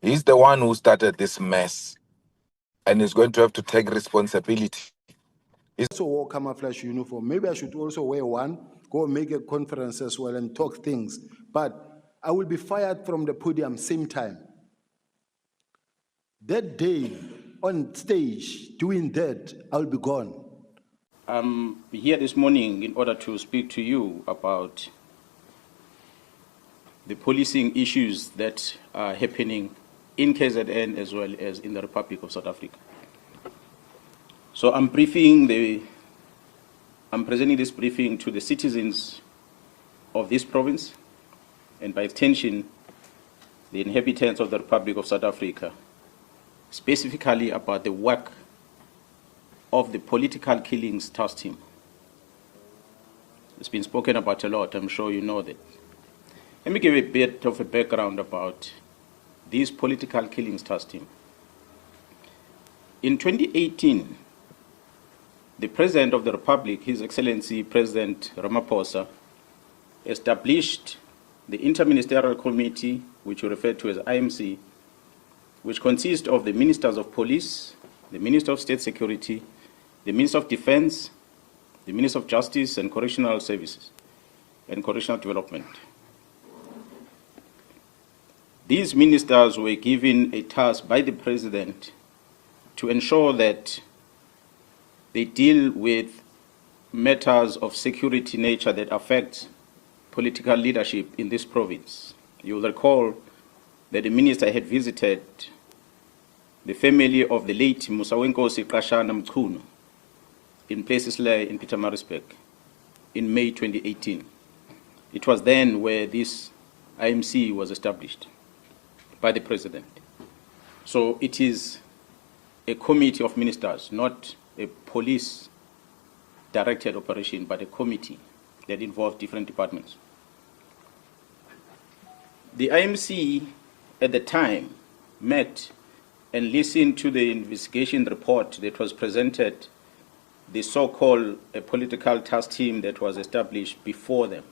He's the one who started this mess, and he's going to have to take responsibility. Also wore camouflage uniform. Maybe I should also wear one, go make a conference as well and talk things. But I will be fired from the podium same time. That day, on stage, doing that, I'll be gone. I'm here this morning in order to speak to you about the policing issues that are happening in KZN as well as in the Republic of South Africa. So I'm presenting this briefing to the citizens of this province, and by extension, the inhabitants of the Republic of South Africa, specifically about the work of the political killings task team. It's been spoken about a lot, I'm sure you know that. Let me give a bit of a background about this political killings task team. In 2018, the President of the Republic, His Excellency President Ramaphosa, established the Interministerial Committee, which we refer to as IMC, which consists of the Ministers of Police, the Minister of State Security, the Minister of Defense, the Minister of Justice and Correctional Services, and Correctional Development. These ministers were given a task by the President to ensure that they deal with matters of security nature that affect political leadership in this province. You will recall that the minister had visited the family of the late Musawenkosi Qashana Mkhwanazi in Plesisle in Pietermaritzburg in May 2018. It was then where this IMC was established by the President. So it is a committee of ministers, not a police-directed operation, but a committee that involves different departments. The IMC at the time met and listened to the investigation report that was presented, the so-called political task team that was established before them.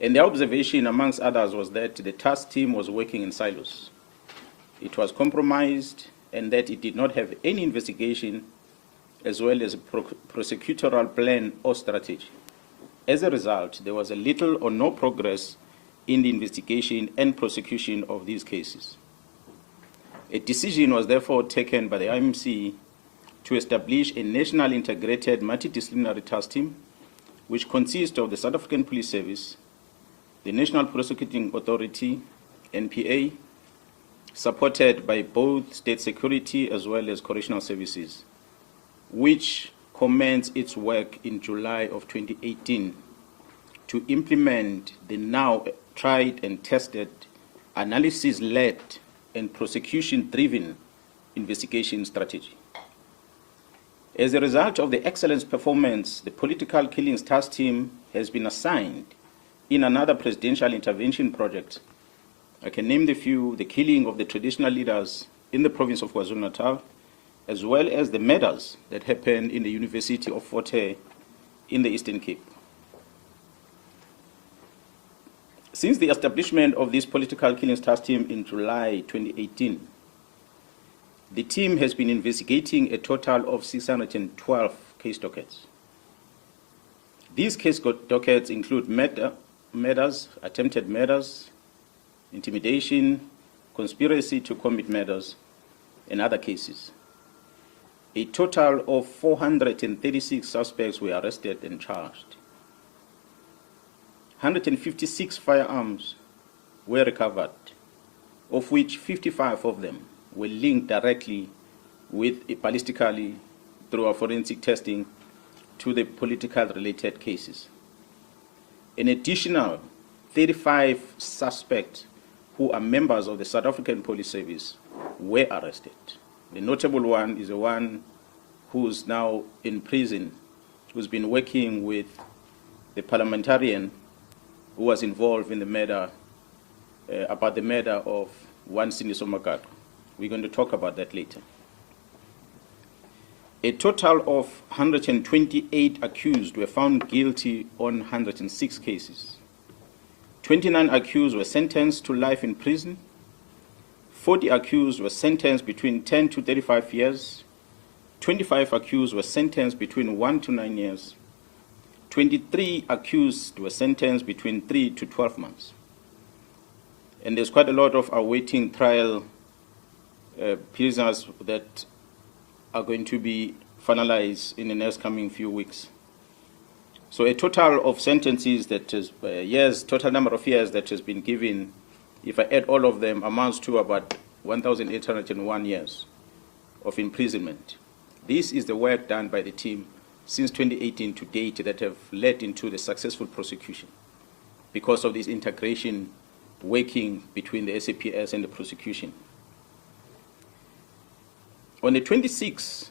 And the observation, amongst others, was that the task team was working in silos. It was compromised, and that it did not have any investigation as well as a prosecutorial plan or strategy. As a result, there was a little or no progress in the investigation and prosecution of these cases. A decision was therefore taken by the IMC to establish a national integrated multidisciplinary task team, which consists of the South African Police Service, the National Prosecuting Authority, NPA, supported by both state security as well as correctional services, which commenced its work in July of 2018 to implement the now tried and tested analysis-led and prosecution-driven investigation strategy. As a result of the excellent performance, the political killings task team has been assigned in another presidential intervention project. I can name the few: the killing of the traditional leaders in the province of KwaZulu-Natal, as well as the murders that happened in the University of Fort Hare in the Eastern Cape. Since the establishment of this political killings task team in July 2018, the team has been investigating a total of 612 case dockets. These case dockets include murders, attempted murders, intimidation, conspiracy to commit murders, and other cases. A total of 436 suspects were arrested and charged. 156 firearms were recovered, of which 55 of them were linked directly with ballistically through our forensic testing to the political related cases. An additional 35 suspects who are members of the South African Police Service were arrested. The notable one is the one who's now in prison, who's been working with the parliamentarian who was involved in the murder, about the murder of one Siniso Makaka. We're going to talk about that later. A total of 128 accused were found guilty on 106 cases. 29 accused were sentenced to life in prison, 40 accused were sentenced between 10 to 35 years, 25 accused were sentenced between 1 to 9 years, 23 accused were sentenced between 3 to 12 months. And there's quite a lot of awaiting trial prisoners that are going to be finalized in the next coming few weeks. So a total of sentences that is total number of years that has been given, if I add all of them, amounts to about 1,801 years of imprisonment. This is the work done by the team since 2018 to date that have led into the successful prosecution because of this integration working between the SAPS and the prosecution. On the 26th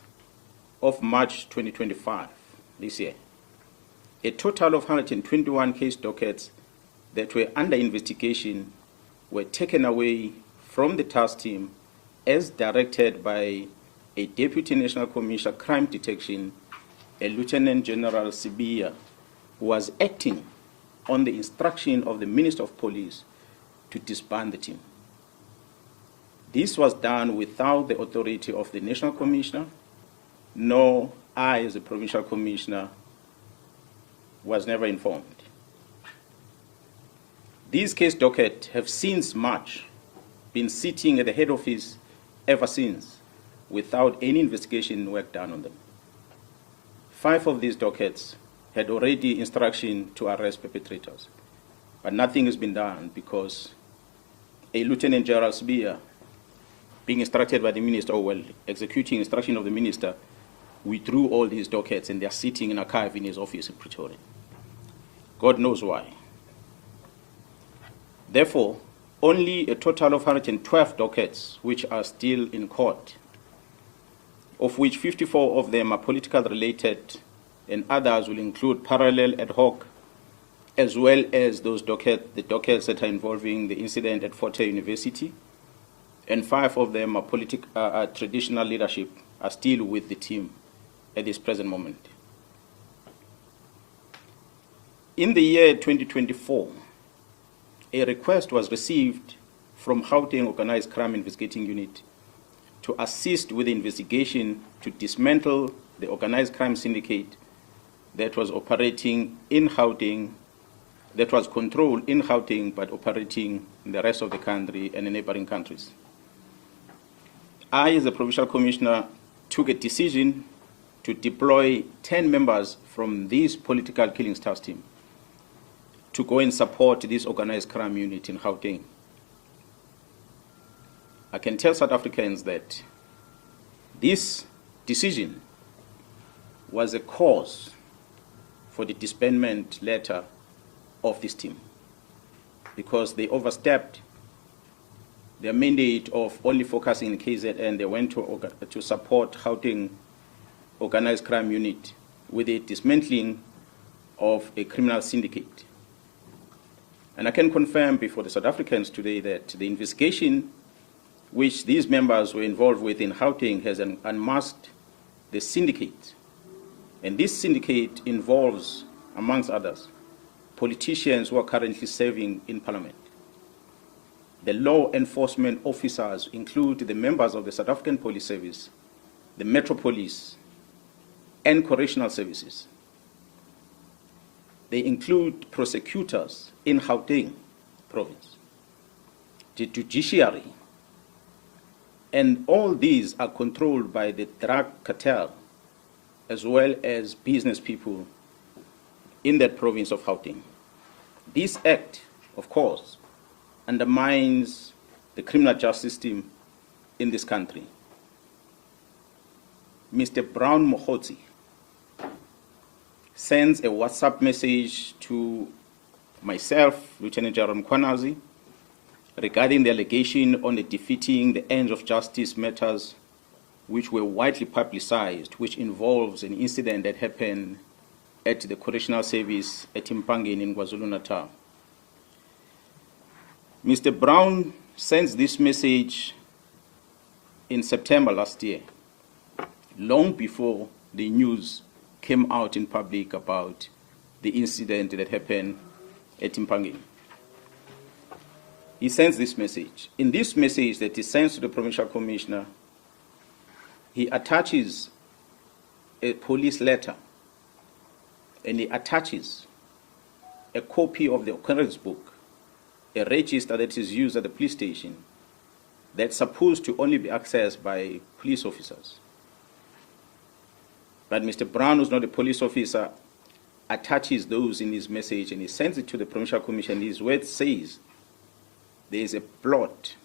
of March 2025, this year, a total of 121 case dockets that were under investigation were taken away from the task team as directed by a Deputy National Commissioner Crime Detection, a Lieutenant General Sibiya, who was acting on the instruction of the Minister of Police to disband the team. This was done without the authority of the National Commissioner, nor I, as a Provincial Commissioner, was never informed. These case dockets have since March been sitting at the head office ever since without any investigation work done on them. 5 of these dockets had already instruction to arrest perpetrators, but nothing has been done because a Lieutenant General Sibiya, being instructed by the minister, or well, executing instruction of the minister, withdrew all these dockets and they are sitting in archive in his office in Pretoria. God knows why. Therefore, only a total of 112 dockets which are still in court, of which 54 of them are political related and others will include parallel ad hoc, as well as the dockets that are involving the incident at Fort Hare University, and 5 of them are traditional leadership, are still with the team at this present moment. In the year 2024, a request was received from Gauteng Organized Crime Investigating Unit to assist with the investigation to dismantle the organized crime syndicate that was operating in Gauteng, that was controlled in Gauteng but operating in the rest of the country and in neighboring countries. I, as a Provincial Commissioner, took a decision to deploy 10 members from this political killings task team to go and support this organized crime unit in Gauteng. I can tell South Africans that this decision was a cause for the disbandment letter of this team because they overstepped their mandate of only focusing in KZN. They went to support Gauteng organized crime unit with the dismantling of a criminal syndicate. And I can confirm before the South Africans today that the investigation which these members were involved with in Gauteng has unmasked the syndicate. And this syndicate involves, amongst others, politicians who are currently serving in Parliament. The law enforcement officers include the members of the South African Police Service, the Metro Police, and correctional services. They include prosecutors in Gauteng province, the judiciary, and all these are controlled by the drug cartel as well as business people in that province of Gauteng. This act, of course, undermines the criminal justice system in this country. Mr. Brown Mkhwanazi sends a WhatsApp message to myself, Lieutenant General Mkhwanazi, regarding the allegation on the defeating the ends of justice matters which were widely publicized, which involves an incident that happened at the correctional service at Mpangeni in KwaZulu-Natal. Mr. Brown sends this message in September last year, long before the news came out in public about the incident that happened at Mpangeni. he sends this message. In this message that he sends to the provincial commissioner, he attaches a police letter and he attaches a copy of the occurrence book, a register that is used at the police station that's supposed to only be accessed by police officers. But Mr. Brown, who's not a police officer, attaches those in his message and he sends it to the provincial commission. His word says there is a plot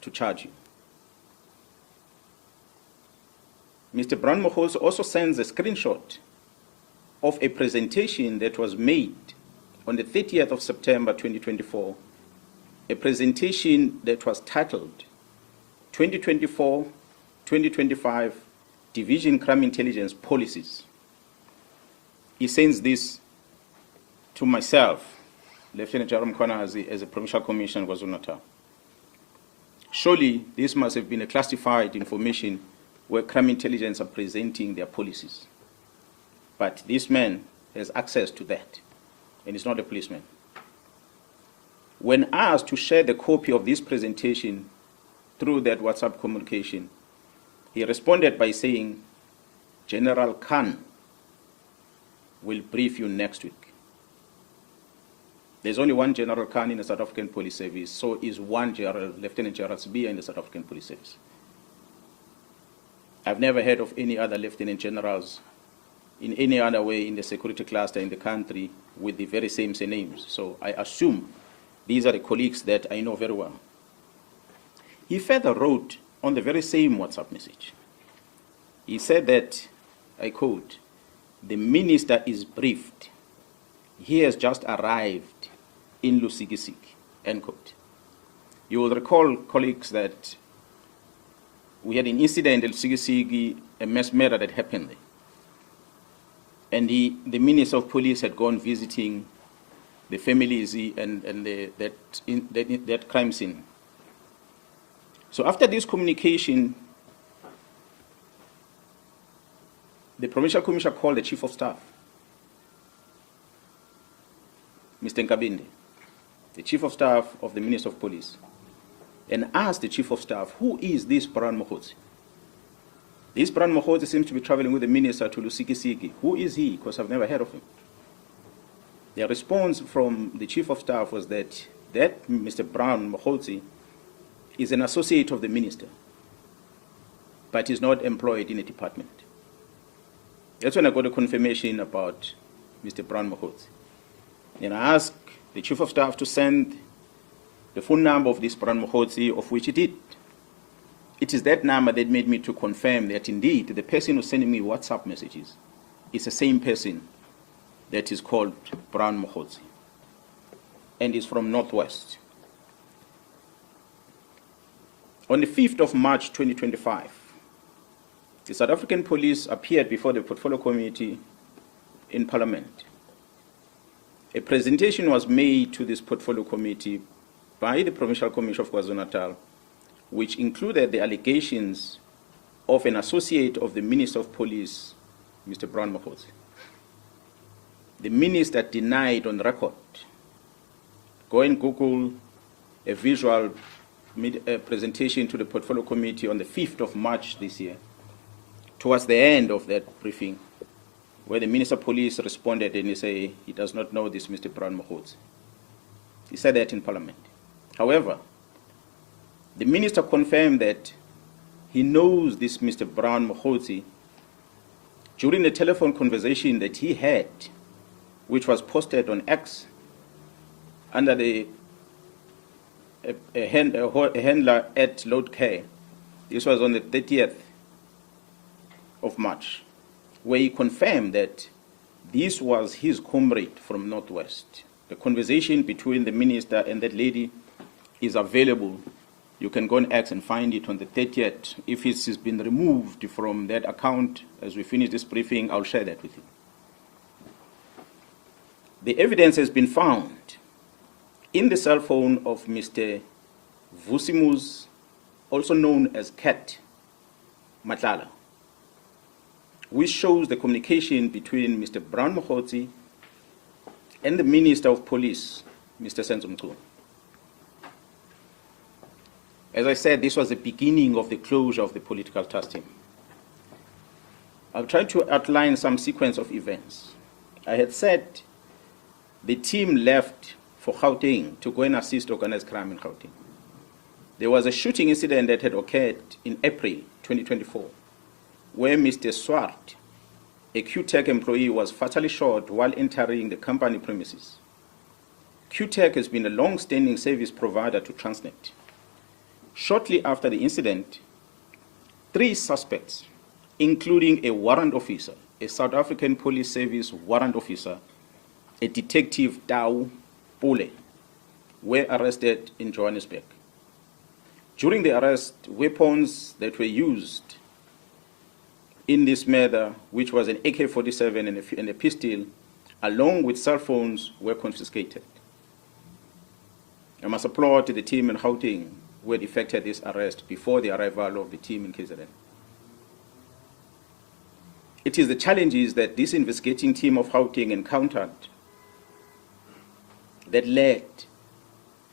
to charge you. Mr. Brown Mkhwanazi also sends a screenshot of a presentation that was made on the 30th of September 2024, a presentation that was titled 2024-2025 Division Crime Intelligence Policies. He sends this to myself, Lieutenant General Mkhwanazi, as a Provincial Commissioner of KwaZulu-Natal. Surely this must have been a classified information where crime intelligence are presenting their policies. But this man has access to that, and he's not a policeman. When asked to share the copy of this presentation through that WhatsApp communication, he responded by saying, General Khan will brief you next week. There's only one General Khan in the South African Police Service, so is one Lieutenant General Sibiya in the South African Police Service. I've never heard of any other lieutenant generals in any other way in the security cluster in the country with the very same names. So I assume these are the colleagues that I know very well. He further wrote on the very same WhatsApp message. He said that, I quote, the minister is briefed. He has just arrived in Lusikisiki, end quote. You will recall, colleagues, that we had an incident in Lusikisiki, a mass murder that happened there. And the Minister of Police had gone visiting the families and that crime scene. So after this communication, the Provincial Commissioner called the Chief of Staff, Mr. Nkabinde, the Chief of Staff of the Minister of Police, and asked the Chief of Staff, who is this Brown Mkhwanazi? This Brown Mkhwanazi seems to be traveling with the Minister to Lusikisiki. Who is he? Because I've never heard of him. The response from the Chief of Staff was that Mr. Brown Mkhwanazi is an associate of the Minister, but is not employed in a department. That's when I got a confirmation about Mr. Brown Mkhwanazi. And I asked the Chief of Staff to send the phone number of this Brown Mkhwanazi, of which he did. It is that number that made me to confirm that indeed the person who's sending me WhatsApp messages is the same person that is called Brown Mkhwanazi and is from Northwest. On the 5th of March 2025, the South African Police appeared before the Portfolio Committee in Parliament. A presentation was made to this Portfolio Committee by the Provincial Commission of KwaZulu-Natal, which included the allegations of an associate of the Minister of Police, Mr. Brown Mkhwanazi. The minister denied on record. Go and Google a visual presentation to the Portfolio Committee on the 5th of March this year, towards the end of that briefing, where the Minister of Police responded and he said he does not know this Mr. Brown Mkhwanazi. He said that in Parliament. However, the minister confirmed that he knows this Mr. Brown Mkhwanazi during the telephone conversation that he had, which was posted on X under a handler at Load Care. This was on the 30th of March, where he confirmed that this was his comrade from Northwest. The conversation between the minister and that lady is available. You can go on X and find it on the 30th. If it has been removed from that account, as we finish this briefing, I'll share that with you. The evidence has been found in the cell phone of Mr. Vusimus, also known as Cat Nhlanhla, which shows the communication between Mr. Brown Mkhwanazi and the Minister of Police, Mr. Senzo Mchunu. As I said, this was the beginning of the closure of the political task team. I've tried to outline some sequence of events. I had said the team left for Gauteng to go and assist organized crime in Gauteng. There was a shooting incident that had occurred in April 2024, where Mr. Swart, a QTech employee, was fatally shot while entering the company premises. QTech has been a long-standing service provider to Transnet. Shortly after the incident, 3 suspects, including a warrant officer, a South African Police Service warrant officer, a detective Tau Pule, were arrested in Johannesburg. During the arrest, weapons that were used in this murder, which was an AK-47 and a pistol, along with cell phones, were confiscated. I must applaud the team in Gauteng who had effected this arrest before the arrival of the team in KZN. It is the challenges that this investigating team of Gauteng encountered that led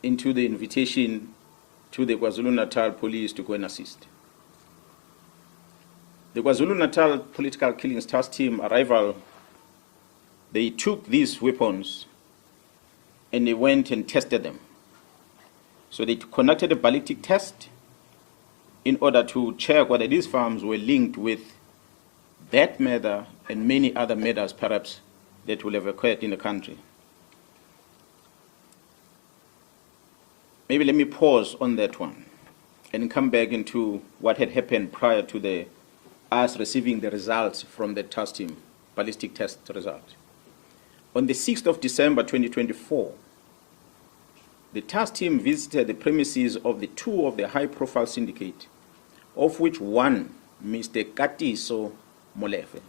into the invitation to the KwaZulu-Natal police to go and assist. The KwaZulu-Natal political killings task team arrival, they took these weapons and they went and tested them. So they conducted a ballistic test in order to check whether these firearms were linked with that murder and many other murders perhaps that will have occurred in the country. Maybe let me pause on that one and come back into what had happened prior to us receiving the results from the task team, ballistic test result. On the 6th of December 2024, the task team visited the premises of the 2 of the high-profile syndicate, of which one, Mr. Katiso Molefe,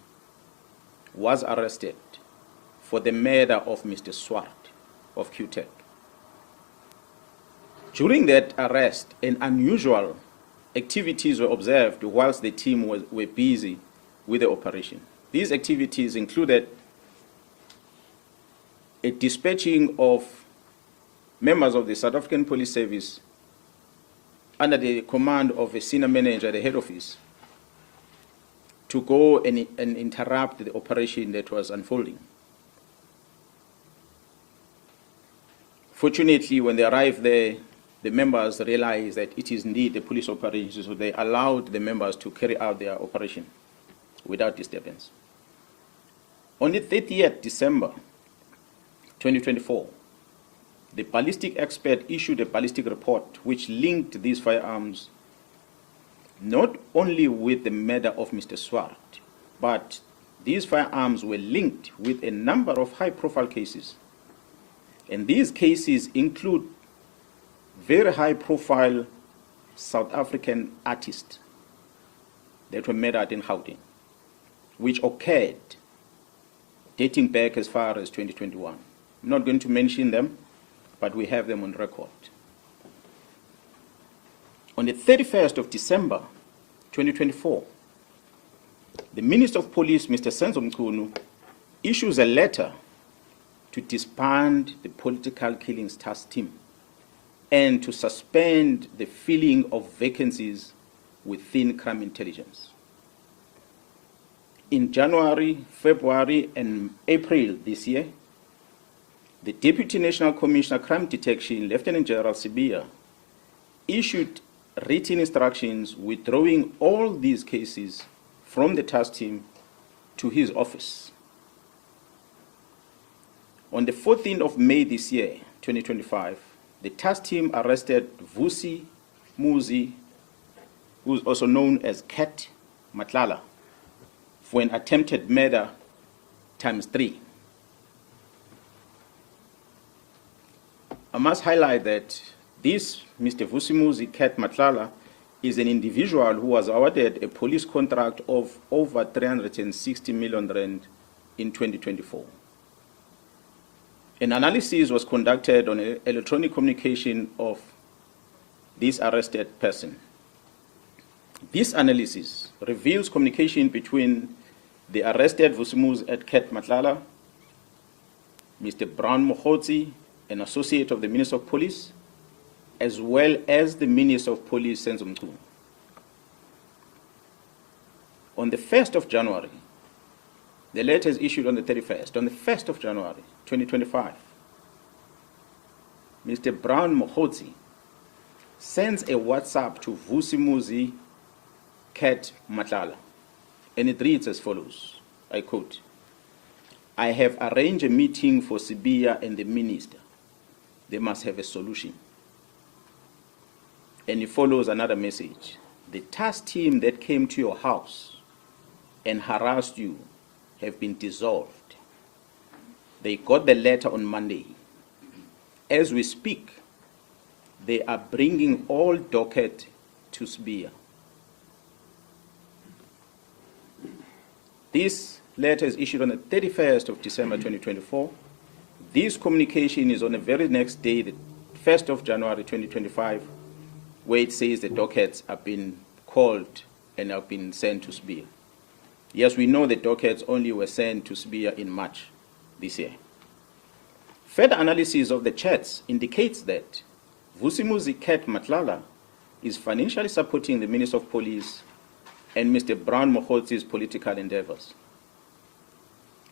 was arrested for the murder of Mr. Swart of QTech. During that arrest, unusual activities were observed whilst the team were busy with the operation. These activities included a dispatching of members of the South African Police Service under the command of a senior manager at the head office to go and interrupt the operation that was unfolding. Fortunately, when they arrived there, the members realized that it is indeed a police operation, so they allowed the members to carry out their operation without disturbance. On the 30th December 2024, the ballistic expert issued a ballistic report which linked these firearms not only with the murder of Mr. Swart, but these firearms were linked with a number of high-profile cases. And these cases include very high-profile South African artists that were murdered in Gauteng, which occurred dating back as far as 2021. I'm not going to mention them, but we have them on record. On the 31st of December 2024, the Minister of Police, Mr. Senzo Mkhunu, issues a letter to disband the political killings task team and to suspend the filling of vacancies within crime intelligence. In January, February, and April this year, the Deputy National Commissioner Crime Detection, Lieutenant General Sibia, issued written instructions withdrawing all these cases from the task team to his office. On the 14th of May this year, 2025, the task team arrested Vusi Muzi, who is also known as Cat Nhlanhla, for an attempted murder ×3. I must highlight that this Mr. Vusi Muzi Cat Nhlanhla is an individual who was awarded a police contract of over 360 million rand in 2024. An analysis was conducted on electronic communication of this arrested person. This analysis reveals communication between the arrested Vusimus at Cat Nhlanhla, Mr. Brown Mkhwanazi, an associate of the Minister of Police, as well as the Minister of Police, Senzo Mkhwanazi. On the 1st of January, the letter is issued on the 31st. On the 1st of January, 2025, Mr. Brown Mkhwanazi sends a WhatsApp to Vusimuzi Cat Nhlanhla, and it reads as follows, I quote, "I have arranged a meeting for Sibiya and the minister. They must have a solution." And it follows another message. "The task team that came to your house and harassed you have been dissolved. They got the letter on Monday. As we speak, they are bringing all docket to Sibiya." This letter is issued on the 31st of December 2024. This communication is on the very next day, the 1st of January 2025, where it says the dockets have been called and have been sent to Sibiya. Yes, we know the dockets only were sent to Sibiya in March this year. Further analysis of the chats indicates that Vusimuzi Cat Nhlanhla is financially supporting the Minister of Police and Mr. Brown Mkhwanazi's political endeavors.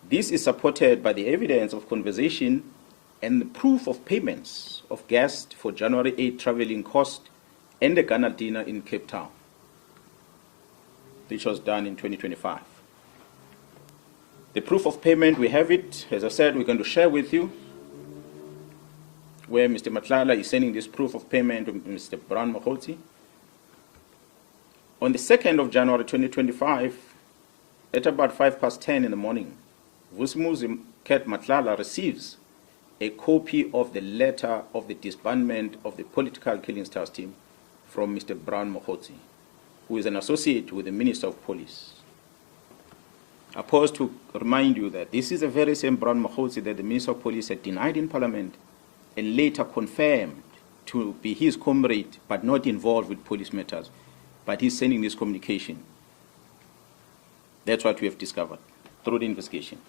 This is supported by the evidence of conversation and the proof of payments of guests for January 8 traveling cost and the Ghana dinner in Cape Town, which was done in 2025. The proof of payment, we have it. As I said, we're going to share with you where Mr. Nhlanhla is sending this proof of payment to Mr. Brown Mkhwanazi. On the 2nd of January 2025, at about 10:05 in the morning, Vusimuzi Cat Nhlanhla receives a copy of the letter of the disbandment of the political killings task team from Mr. Brown Mkhwanazi, who is an associate with the Minister of Police. I pause to remind you that this is the very same Brown Mkhwanazi that the Minister of Police had denied in Parliament and later confirmed to be his comrade but not involved with police matters. But he's sending this communication. That's what we have discovered through the investigation.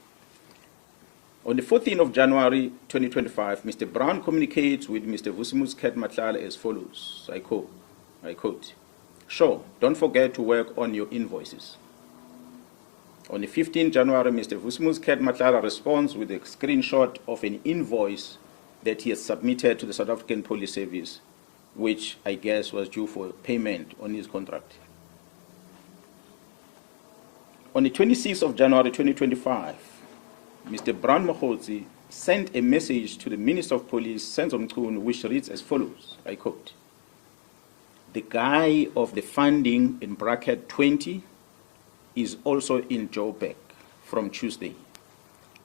On the 14th of January 2025, Mr. Brown communicates with Mr. Vusimuzi Cat Nhlanhla as follows, I quote, "Sure, don't forget to work on your invoices." On the 15th January, Mr. Vusimuzi Cat Nhlanhla responds with a screenshot of an invoice that he has submitted to the South African Police Service, which I guess was due for payment on his contract. On the 26th of January 2025, Mr. Brown Mkhwanazi sent a message to the Minister of Police, Senzo Mkhwanazi, which reads as follows, I quote, "The guy of the funding in bracket 20 is also in Joburg from Tuesday.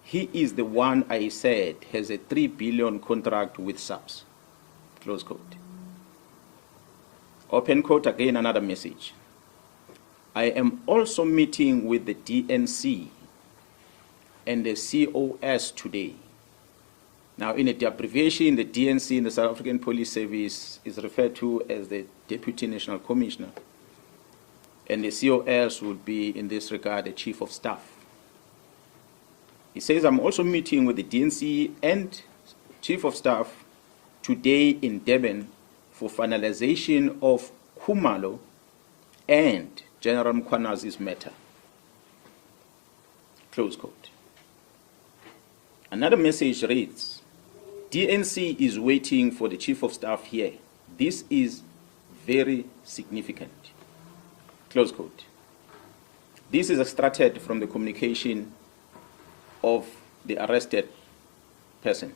He is the one I said has a 3 billion contract with SAPS." Close quote. Open quote, again another message. "I am also meeting with the DNC and the COS today." Now, in the abbreviation, the DNC in the South African Police Service is referred to as the Deputy National Commissioner, and the COS would be, in this regard, the Chief of Staff. He says, "I'm also meeting with the DNC and Chief of Staff today in Durban for finalization of Khumalo and General Mkhwanazi's matter." Close quote. Another message reads, "DNC is waiting for the Chief of Staff here. This is very significant." Close quote. This is extracted from the communication of the arrested person.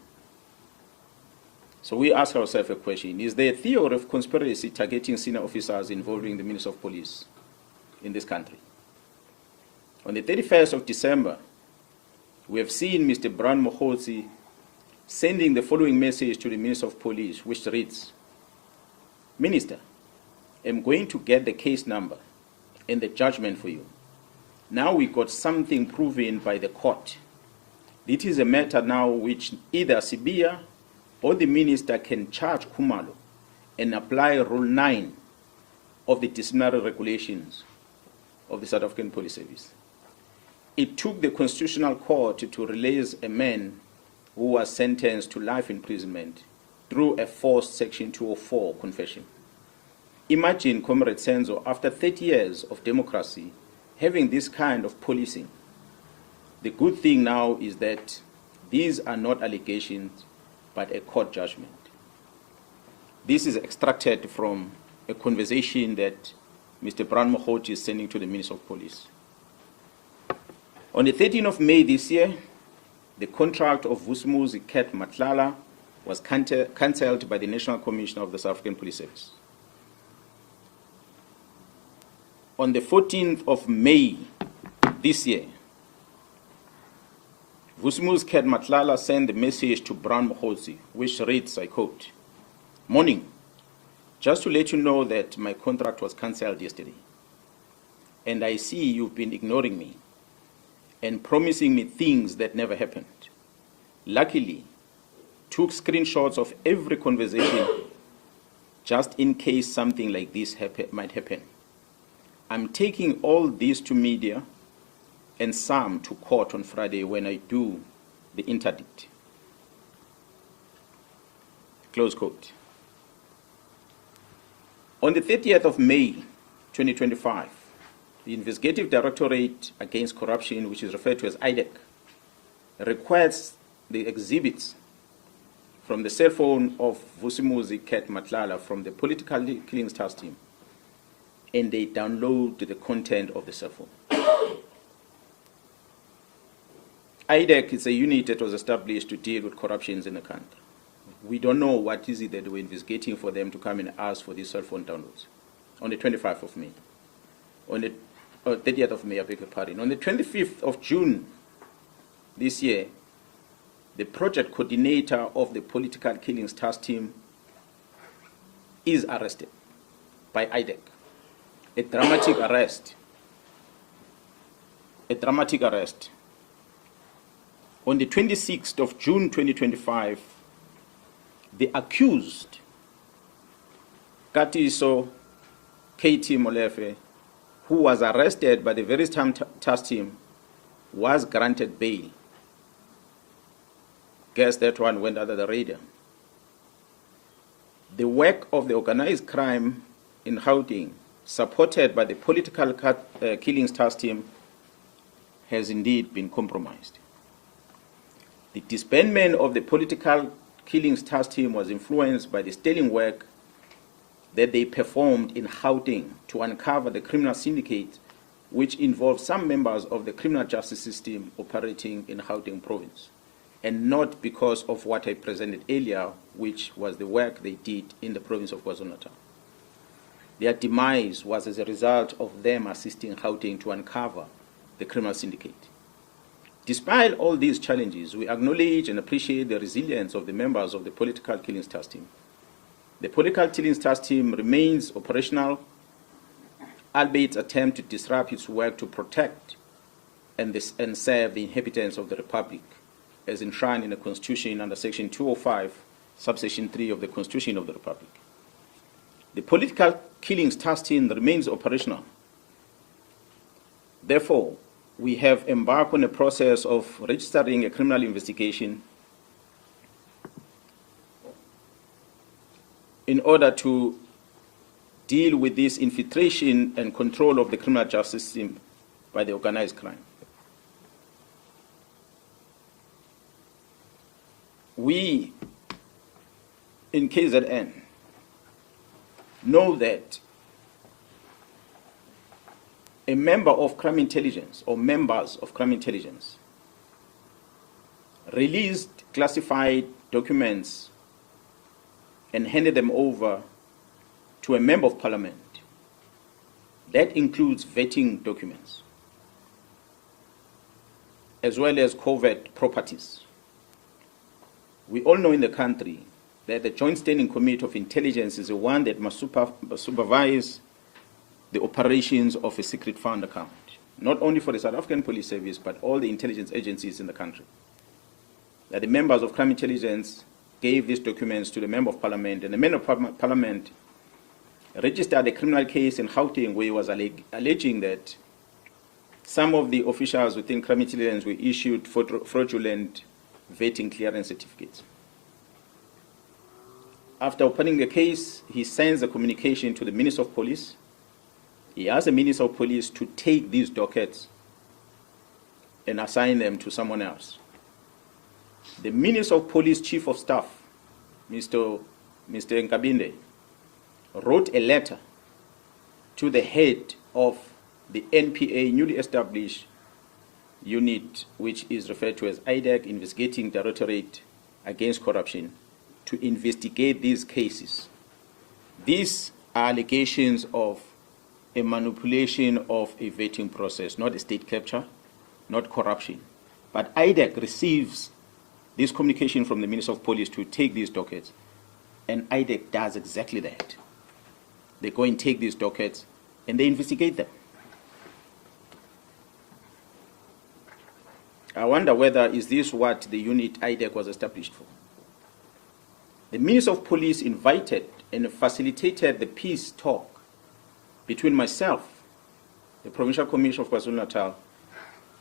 So we ask ourselves a question: is there a theory of conspiracy targeting senior officers involving the Minister of Police in this country? On the 31st of December, we have seen Mr. Brown Mkhwanazi sending the following message to the Minister of Police, which reads, "Minister, I'm going to get the case number and the judgment for you. Now we got something proven by the court. It is a matter now which either Sibiya or the minister can charge Khumalo and apply Rule 9 of the disciplinary regulations of the South African Police Service. It took the Constitutional Court to release a man who was sentenced to life imprisonment through a forced Section 204 confession. Imagine, Comrade Senzo, after 30 years of democracy, having this kind of policing. The good thing now is that these are not allegations, but a court judgment. This is extracted from a conversation that Mr. Mkhwanazi is sending to the Minister of Police. On the 13th of May this year, the contract of Mkhwanazi Nhlanhla was cancelled by the National Commissioner of the South African Police Service. On the 14th of May this year, Mkhwanazi Nhlanhla sent the message to Mkhwanazi, which reads, I quote, "Morning, just to let you know that my contract was cancelled yesterday, and I see you've been ignoring me and promising me things that never happened. Luckily, took screenshots of every conversation just in case something like this might happen. I'm taking all this to media and some to court on Friday when I do the interdict." Close quote. On the 30th of May 2025, the Investigative Directorate Against Corruption, which is referred to as IDEC, requests the exhibits from the cell phone of Mkhwanazi Nhlanhla from the political killings task team, and they download the content of the cell phone. IDEC is a unit that was established to deal with corruptions in the country. We don't know what is it that we're investigating for them to come and ask for these cell phone downloads. On the 25th of May, on the 30th of May, I beg your pardon. On the 25th of June this year, the project coordinator of the political killings task team is arrested by IDEC. A dramatic arrest. A dramatic arrest. On the 26th of June 2025, the accused, Katiso KT Molefe, who was arrested by the very same task team, was granted bail. Guess that one went under the radar. The work of the organized crime in Gauteng, supported by the political killings task team, has indeed been compromised. The disbandment of the political killings task team was influenced by the sterling work that they performed in Gauteng to uncover the criminal syndicate, which involved some members of the criminal justice system operating in Gauteng province, and not because of what I presented earlier, which was the work they did in the province of KwaZulu-Natal. Their demise was as a result of them assisting Gauteng to uncover the criminal syndicate. Despite all these challenges, we acknowledge and appreciate the resilience of the members of the political killings task team. The political killings task team remains operational, albeit its attempt to disrupt its work to protect and serve the inhabitants of the Republic, as enshrined in the Constitution under Section 205, subsection 3 of the Constitution of the Republic. The political killings task team remains operational. Therefore, we have embarked on a process of registering a criminal investigation in order to deal with this infiltration and control of the criminal justice system by the organized crime. We, in KZN, know that a member of crime intelligence or members of crime intelligence released classified documents and handed them over to a member of parliament. That includes vetting documents, as well as covert properties. We all know in the country that the Joint Standing Committee of Intelligence is the one that must supervise the operations of a secret fund account, not only for the South African Police Service, but all the intelligence agencies in the country. That the members of crime intelligence gave these documents to the member of parliament, and the member of parliament registered a criminal case in Gauteng where he was alleging that some of the officials within crime intelligence were issued fraudulent vetting clearance certificates. After opening the case, he sends a communication to the Minister of Police. He asks the Minister of Police to take these dockets and assign them to someone else. The Minister of Police Chief of Staff, Mr. Nkabinde, wrote a letter to the head of the NPA newly established unit, which is referred to as IDEC, Investigating Directorate Against Corruption, to investigate these cases. These are allegations of a manipulation of a vetting process, not a state capture, not corruption. But IDEC receives this communication from the Minister of Police to take these dockets, and IDEC does exactly that. They go and take these dockets and they investigate them. I wonder whether is this what the unit IDEC was established for? The Minister of Police invited and facilitated the peace talk between myself, the Provincial Commissioner of KwaZulu-Natal,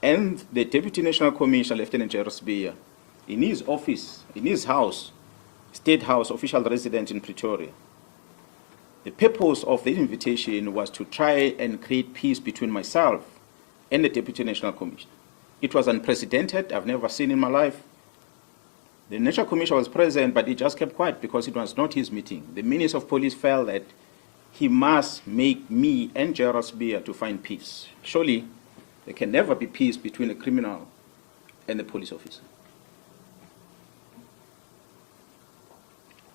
and the Deputy National Commissioner, Lieutenant General Sibia, in his office, in his house, State House, official residence in Pretoria. The purpose of the invitation was to try and create peace between myself and the Deputy National Commissioner. It was unprecedented. I've never seen in my life. The National Commissioner was present, but he just kept quiet because it was not his meeting. The Minister of Police felt that he must make me and General Sibia to find peace. Surely, there can never be peace between a criminal and a police officer.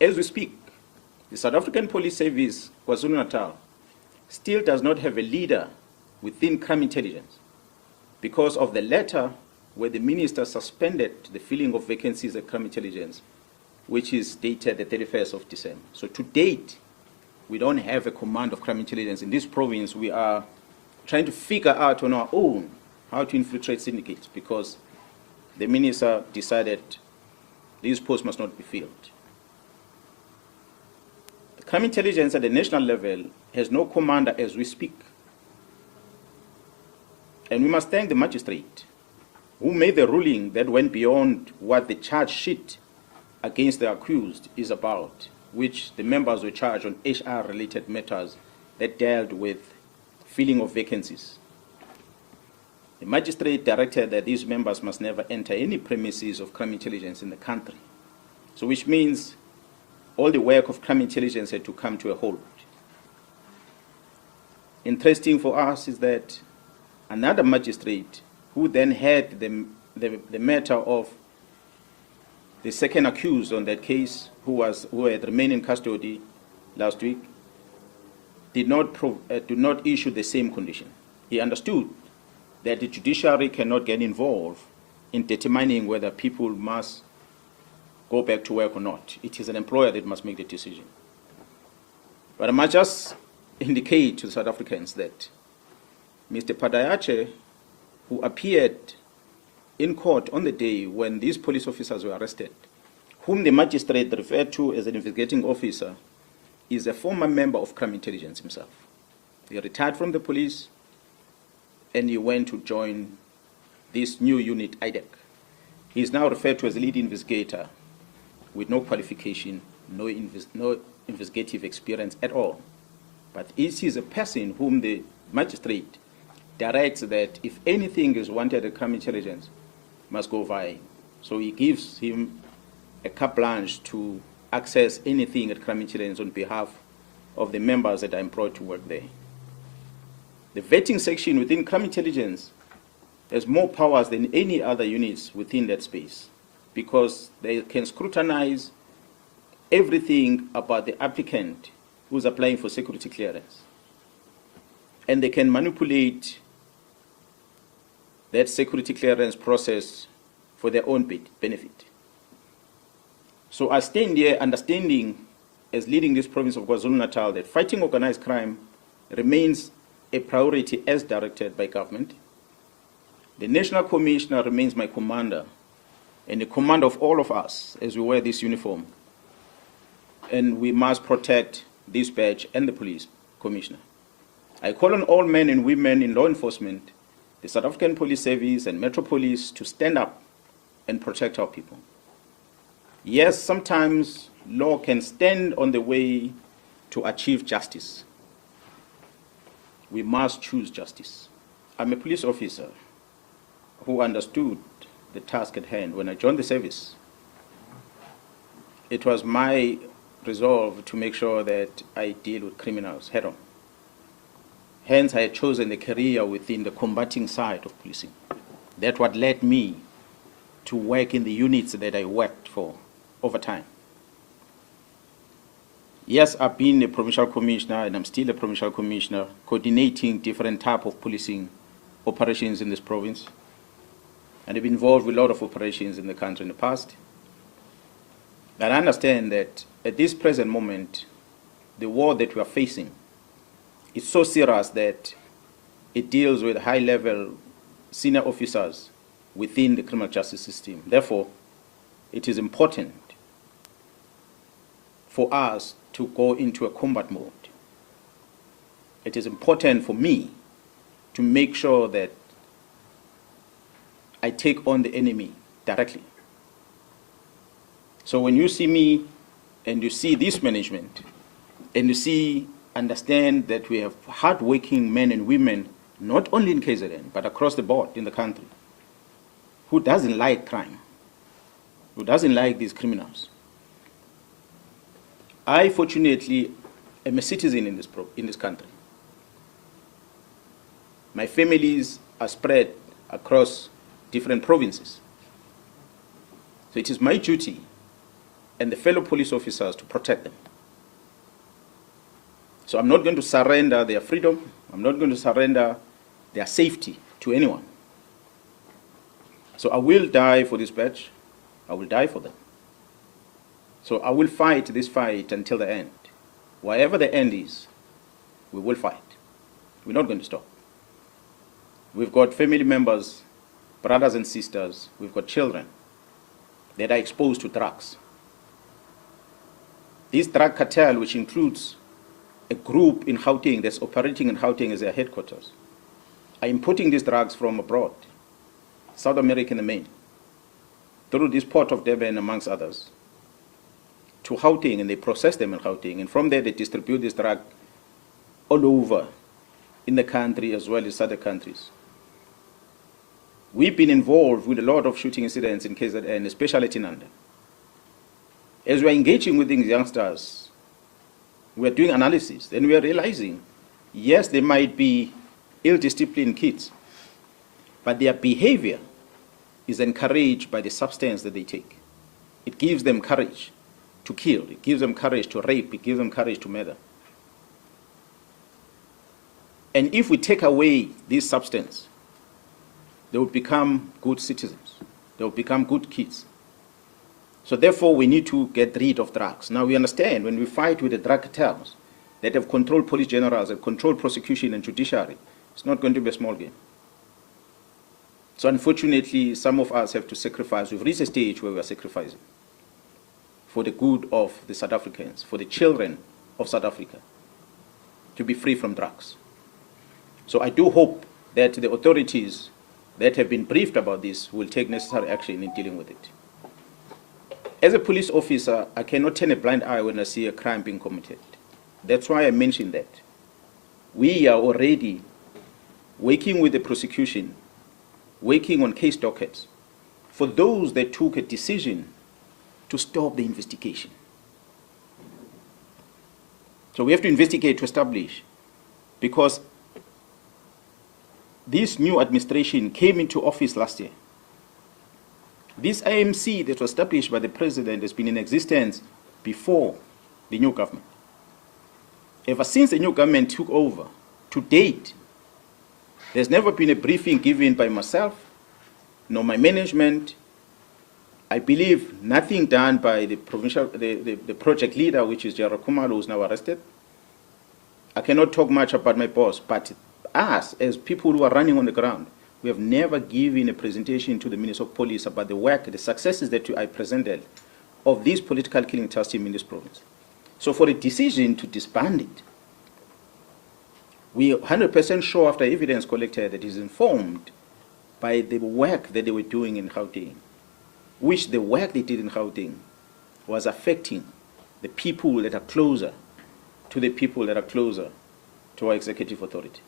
As we speak, the South African Police Service, KwaZulu-Natal, still does not have a leader within crime intelligence because of the letter where the minister suspended the filling of vacancies at crime intelligence, which is dated the 31st of December. So to date, we don't have a command of crime intelligence. In this province, we are trying to figure out on our own how to infiltrate syndicates because the minister decided these posts must not be filled. The crime intelligence at the national level has no commander as we speak. And we must thank the magistrate who made the ruling that went beyond what the charge sheet against the accused is about, which the members were charged on HR-related matters that dealt with filling of vacancies. The magistrate directed that these members must never enter any premises of crime intelligence in the country. So which means all the work of crime intelligence had to come to a halt. Interesting for us is that another magistrate who then had the matter of the second accused on that case, who had remained in custody last week, did not issue the same condition. He understood that the judiciary cannot get involved in determining whether people must go back to work or not. It is an employer that must make the decision. But I must just indicate to the South Africans that Mr. Padayache, who appeared in court on the day when these police officers were arrested, whom the magistrate referred to as an investigating officer, is a former member of crime intelligence himself. He retired from the police and he went to join this new unit, IDEC. He is now referred to as a lead investigator with no qualification, no investigative experience at all. But it is a person whom the magistrate directs that if anything is wanted at crime intelligence, must go via. So he gives him a carte blanche to access anything at crime intelligence on behalf of the members that are employed to work there. The vetting section within crime intelligence has more powers than any other units within that space because they can scrutinize everything about the applicant who's applying for security clearance. And they can manipulate that security clearance process for their own benefit. So I stand here understanding, as leading this province of KwaZulu-Natal, that fighting organized crime remains a priority as directed by government. The National Commissioner remains my commander and the commander of all of us as we wear this uniform. And we must protect this badge and the police commissioner. I call on all men and women in law enforcement, the South African Police Service and Metro Police to stand up and protect our people. Yes, sometimes law can stand on the way to achieve justice, we must choose justice. I'm a police officer who understood the task at hand. When I joined the service, it was my resolve to make sure that I deal with criminals head on. Hence, I had chosen a career within the combating side of policing. That's what led me to work in the units that I worked for over time. Yes, I've been a provincial commissioner, and I'm still a provincial commissioner, coordinating different type of policing operations in this province. And I've been involved with a lot of operations in the country in the past. And I understand that at this present moment, the war that we are facing is so serious that it deals with high-level senior officers within the criminal justice system. Therefore, it is important for us to go into a combat mode. It is important for me to make sure that I take on the enemy directly. So when you see me and you see this management and you understand that we have hard-working men and women, not only in KZN, but across the board in the country, who doesn't like crime, who doesn't like these criminals. I, fortunately, am a citizen in this country. My families are spread across different provinces. So it is my duty and the fellow police officers to protect them. So I'm not going to surrender their freedom. I'm not going to surrender their safety to anyone. So I will die for this badge. I will die for them. So I will fight this fight until the end. Wherever the end is, we will fight. We're not going to stop. We've got family members, brothers and sisters, we've got children that are exposed to drugs. This drug cartel, which includes a group in Gauteng that's operating in Gauteng as their headquarters, are importing these drugs from abroad, South America in the main, through this port of Durban, amongst others, to Gauteng, and they process them in Gauteng, and from there they distribute this drug all over in the country as well as other countries. We've been involved with a lot of shooting incidents in KZN, especially at Nhlanhla. As we're engaging with these youngsters, we're doing analysis, and we're realizing, yes, they might be ill-disciplined kids, but their behavior is encouraged by the substance that they take. It gives them courage to kill, it gives them courage to rape, it gives them courage to murder. And if we take away this substance, they will become good citizens. They will become good kids. So therefore, we need to get rid of drugs. Now we understand when we fight with the drug cartels that have controlled police generals, that control prosecution and judiciary, it's not going to be a small game. So unfortunately, some of us have to sacrifice. We've reached a stage where we are sacrificing for the good of the South Africans, for the children of South Africa, to be free from drugs. So I do hope that the authorities that have been briefed about this will take necessary action in dealing with it. As a police officer, I cannot turn a blind eye when I see a crime being committed. That's why I mentioned that. We are already working with the prosecution, working on case dockets for those that took a decision to stop the investigation. So we have to investigate to establish, because this new administration came into office last year. This IMC that was established by the president has been in existence before the new government. Ever since the new government took over, to date, there's never been a briefing given by myself, nor my management. I believe nothing done by the project leader, which is Jara Kumalo, who's now arrested. I cannot talk much about my boss, but us, as people who are running on the ground, we have never given a presentation to the Minister of Police about the work, the successes that I presented of this political killing task team in this province. So for a decision to disband it, we are 100% sure after evidence collected that is informed by the work that they were doing in Gauteng, which the work they did in Gauteng was affecting the people that are closer to the people that are closer to our executive authority.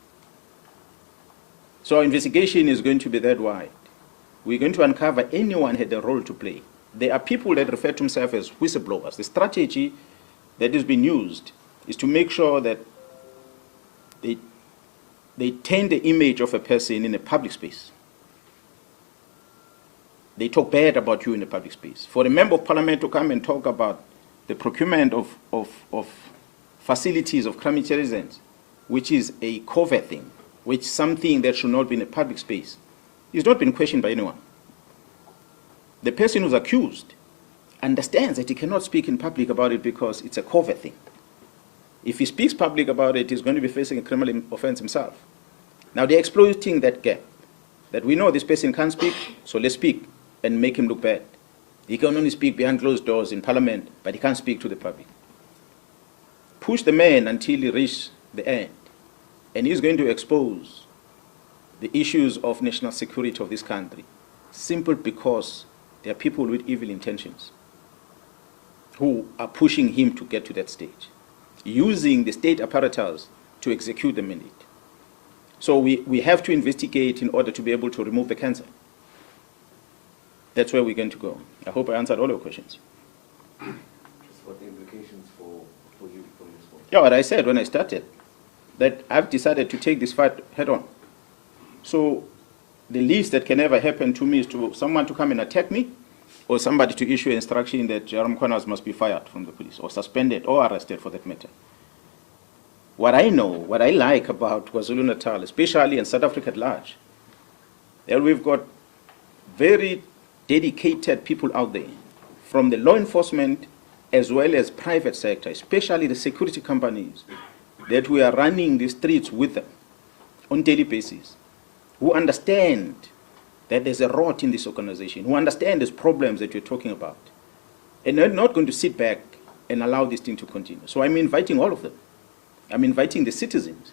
So our investigation is going to be that wide. We're going to uncover anyone had a role to play. There are people that refer to themselves as whistleblowers. The strategy that is being used is to make sure that they taint the image of a person in a public space. They talk bad about you in a public space. For a member of parliament to come and talk about the procurement of facilities of crime intelligence, which is a covert thing, which is something that should not be in a public space, is not been questioned by anyone. The person who's accused understands that he cannot speak in public about it because it's a covert thing. If he speaks public about it, he's going to be facing a criminal offense himself. Now they're exploiting that gap, that we know this person can't speak, so let's speak and make him look bad. He can only speak behind closed doors in parliament, but he can't speak to the public. Push the man until he reaches the end, and he's going to expose the issues of national security of this country, simply because there are people with evil intentions who are pushing him to get to that stage, using the state apparatus to execute the mandate. So we have to investigate in order to be able to remove the cancer. That's where we're going to go. I hope I answered all your questions. Just what the implications for you from this point? Yeah, what I said when I started, that I've decided to take this fight head on. So the least that can ever happen to me is to someone to come and attack me, or somebody to issue an instruction that Mkhwanazi must be fired from the police, or suspended, or arrested for that matter. What I know, what I like about KwaZulu-Natal, especially in South Africa at large, that we've got very dedicated people out there, from the law enforcement as well as private sector, especially the security companies, that we are running the streets with them on a daily basis, who understand that there's a rot in this organization, who understand these problems that you're talking about, and they're not going to sit back and allow this thing to continue. So I'm inviting all of them. I'm inviting the citizens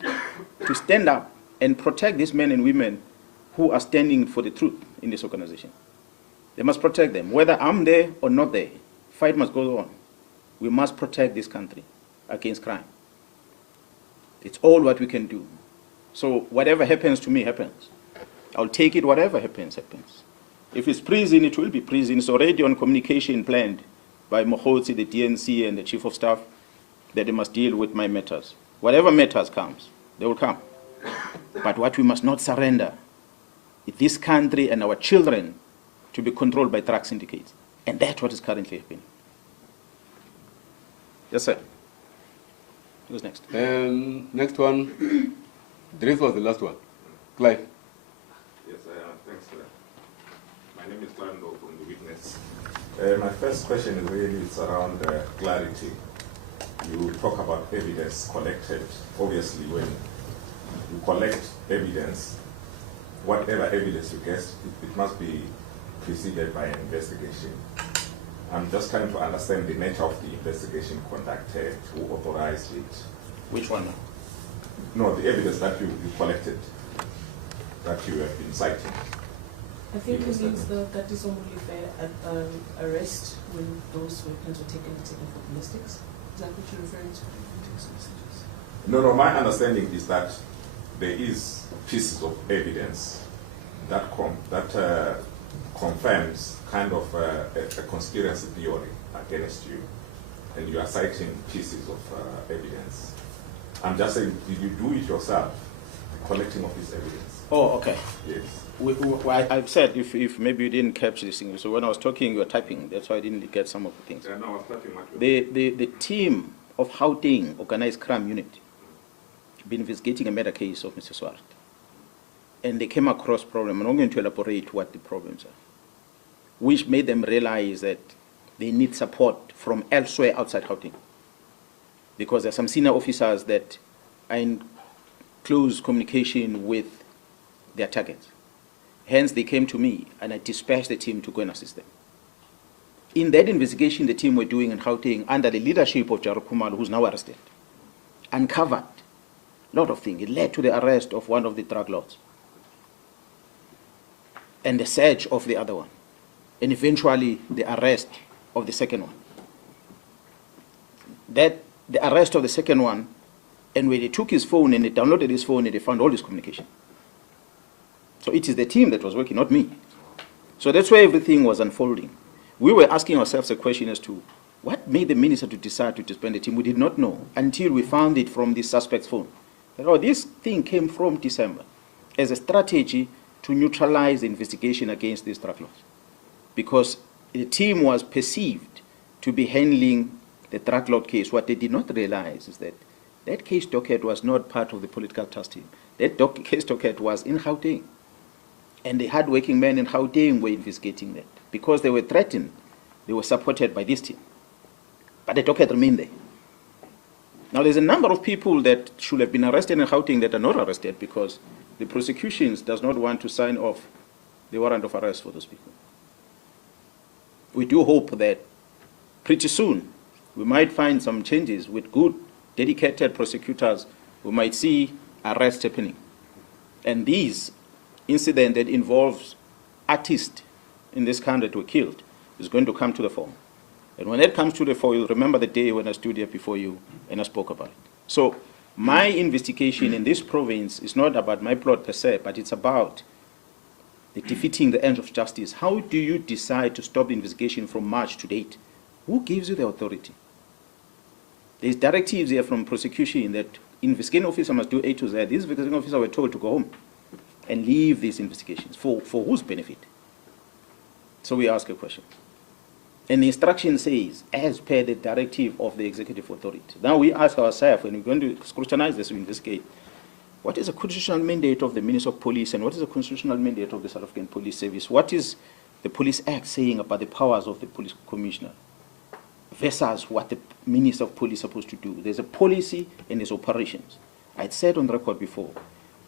to stand up and protect these men and women who are standing for the truth in this organization. They must protect them. Whether I'm there or not there, fight must go on. We must protect this country against crime. It's all what we can do. So whatever happens to me happens. I'll take it, whatever happens, happens. If it's prison, it will be prison. It's already on communication planned by Mkhwanazi, the DNC, and the Chief of Staff, that they must deal with my matters. Whatever matters comes, they will come. But what we must not surrender is this country and our children to be controlled by drug syndicates. And that's what is currently happening. Yes, sir. Who's next? Next one. This was the last one. Clive. Yes, thanks, sir. My name is Nhlanhla from The Witness. My first question is really around clarity. You talk about evidence collected. Obviously, when you collect evidence, whatever evidence you get, it must be preceded by an investigation. I'm just trying to understand the nature of the investigation conducted, who authorized it. Which one? No, the evidence that you collected, that you have been citing. I think it means that is only fair at arrest when those weapons were taken for ballistics. Is that what you're referring to? No, my understanding is that there is pieces of evidence that confirms kind of a conspiracy theory against you, and you are citing pieces of evidence. I'm just saying, did you do it yourself, the collecting of this evidence? Oh, okay. Yes. I've said, if maybe you didn't capture this thing, so when I was talking, you were typing, that's why I didn't get some of the things. Yeah, no, I was typing much. The team of Gauteng Organized Crime Unit been investigating a murder case of Mr. Swart. And they came across problems. I'm not going to elaborate what the problems are, which made them realize that they need support from elsewhere outside Gauteng. Because there are some senior officers that are in close communication with their targets. Hence, they came to me, and I dispatched the team to go and assist them. In that investigation the team were doing in Gauteng, under the leadership of Jared Khumalo, who's now arrested, uncovered a lot of things. It led to the arrest of one of the drug lords and the search of the other one, and eventually the arrest of the second one. that the arrest of the second one, and when they took his phone and they downloaded his phone and they found all his communication. So it is the team that was working, not me. So that's where everything was unfolding. We were asking ourselves a question as to what made the minister to decide to disband the team. We did not know until we found it from the suspect's phone. Oh, this thing came from December as a strategy to neutralize the investigation against these drug laws, because the team was perceived to be handling the drug law case. What they did not realize is that that case docket was not part of the political task team. That case docket was in Gauteng. And the hard-working men in Gauteng were investigating that. Because they were threatened, they were supported by this team. But the docket remained there. Now, there's a number of people that should have been arrested in Gauteng that are not arrested because the prosecutions does not want to sign off the warrant of arrest for those people. We do hope that pretty soon we might find some changes with good, dedicated prosecutors. We might see arrests happening. And these incident that involves artists in this country that were killed is going to come to the fore. And when that comes to the fore, you'll remember the day when I stood here before you and I spoke about it. So my investigation in this province is not about my plot per se, but it's about the defeating the ends of justice. How do you decide to stop the investigation from March to date? Who gives you the authority? There's directives here from prosecution that investigating officer must do A to Z. These investigating officers were told to go home and leave these investigations. For whose benefit? So we ask a question. And the instruction says, as per the directive of the executive authority. Now we ask ourselves, when we're going to scrutinize this, we investigate, what is the constitutional mandate of the Minister of Police and what is the constitutional mandate of the South African Police Service? What is the Police Act saying about the powers of the Police Commissioner versus what the Minister of Police is supposed to do? There's a policy and there's operations. I had said on the record before,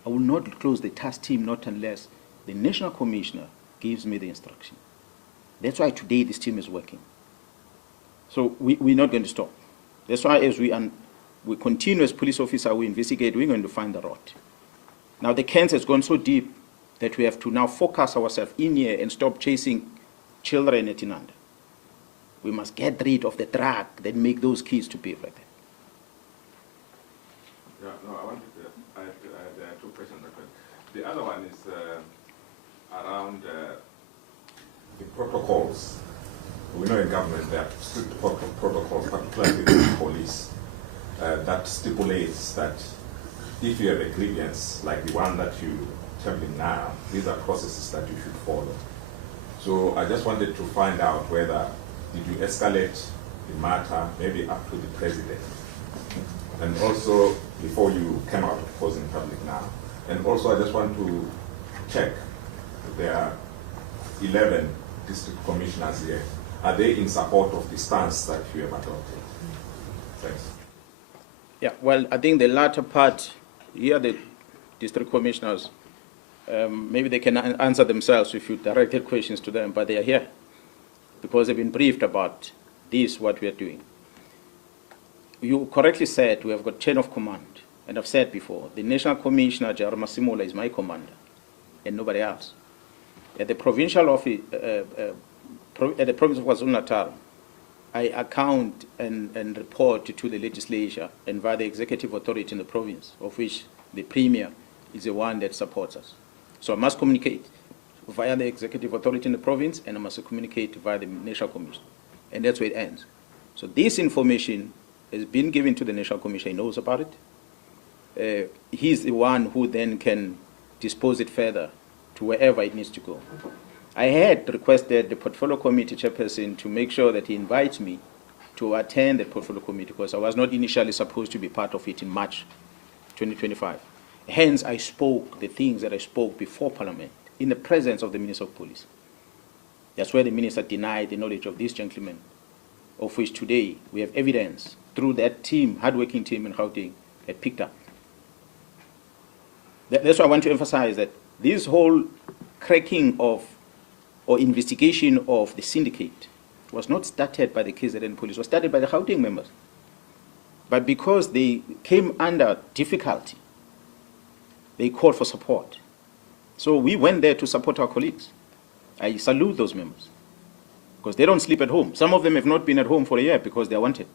I will not close the task team not unless the National Commissioner gives me the instruction. That's why today this team is working. So we're not going to stop. That's why as we continue as police officer, we investigate, we're going to find the rot. Now the cancer has gone so deep that we have to now focus ourselves in here and stop chasing children at Inanda. We must get rid of the drug that make those kids to behave like that. Yeah, no, I had two questions. The other one is around the protocols. We know in government there are strict protocols, particularly with police, that stipulates that if you have a grievance like the one that you're telling now, these are processes that you should follow. So I just wanted to find out whether did you escalate the matter maybe up to the president, and also before you came out of course in public now. And also I just want to check, there are 11 district commissioners here. Are they in support of the stance that you have adopted? Thanks. Yeah, well, I think the latter part, here the district commissioners, maybe they can answer themselves if you directed questions to them, but they are here because they've been briefed about this, what we are doing. You correctly said we have got chain of command, and I've said before, the National Commissioner, Jarma Simola, is my commander, and nobody else. At the provincial office, at the province of KwaZulu-Natal, I account and report to the legislature and via the executive authority in the province, of which the Premier is the one that supports us. So I must communicate via the executive authority in the province, and I must communicate via the National Commission. And that's where it ends. So this information has been given to the National Commission. He knows about it. He's the one who then can dispose it further to wherever it needs to go. I had requested the portfolio committee chairperson to make sure that he invites me to attend the portfolio committee because I was not initially supposed to be part of it in March 2025. Hence, I spoke the things that I spoke before Parliament in the presence of the Minister of Police. That's where the Minister denied the knowledge of this gentleman, of which today we have evidence through that team, hard-working team in Gauteng, had picked up. That's why I want to emphasize that this whole cracking of or investigation of the syndicate was not started by the KZN police, was started by the Gauteng members. But because they came under difficulty, they called for support. So we went there to support our colleagues. I salute those members because they don't sleep at home. Some of them have not been at home for a year because they are wanted.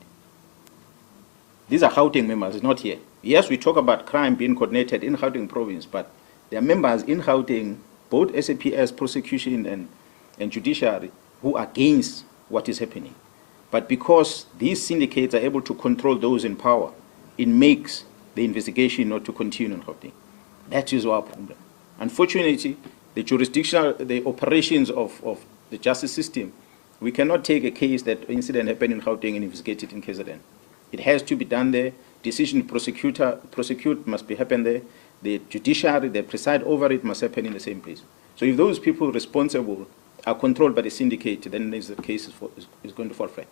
These are Gauteng members, it's not here. Yes, we talk about crime being coordinated in Gauteng province, but there are members in Gauteng, both SAPS, prosecution and judiciary, who are against what is happening. But because these syndicates are able to control those in power, it makes the investigation not to continue in Gauteng. That is our problem. Unfortunately, the operations of the justice system, we cannot take a case that incident happened in Gauteng and investigate it in KZN. It has to be done there. Decision to prosecute must be happen there. The judiciary, the preside over it, must happen in the same place. So if those people responsible are controlled by the syndicate, then the case is going to fall flat.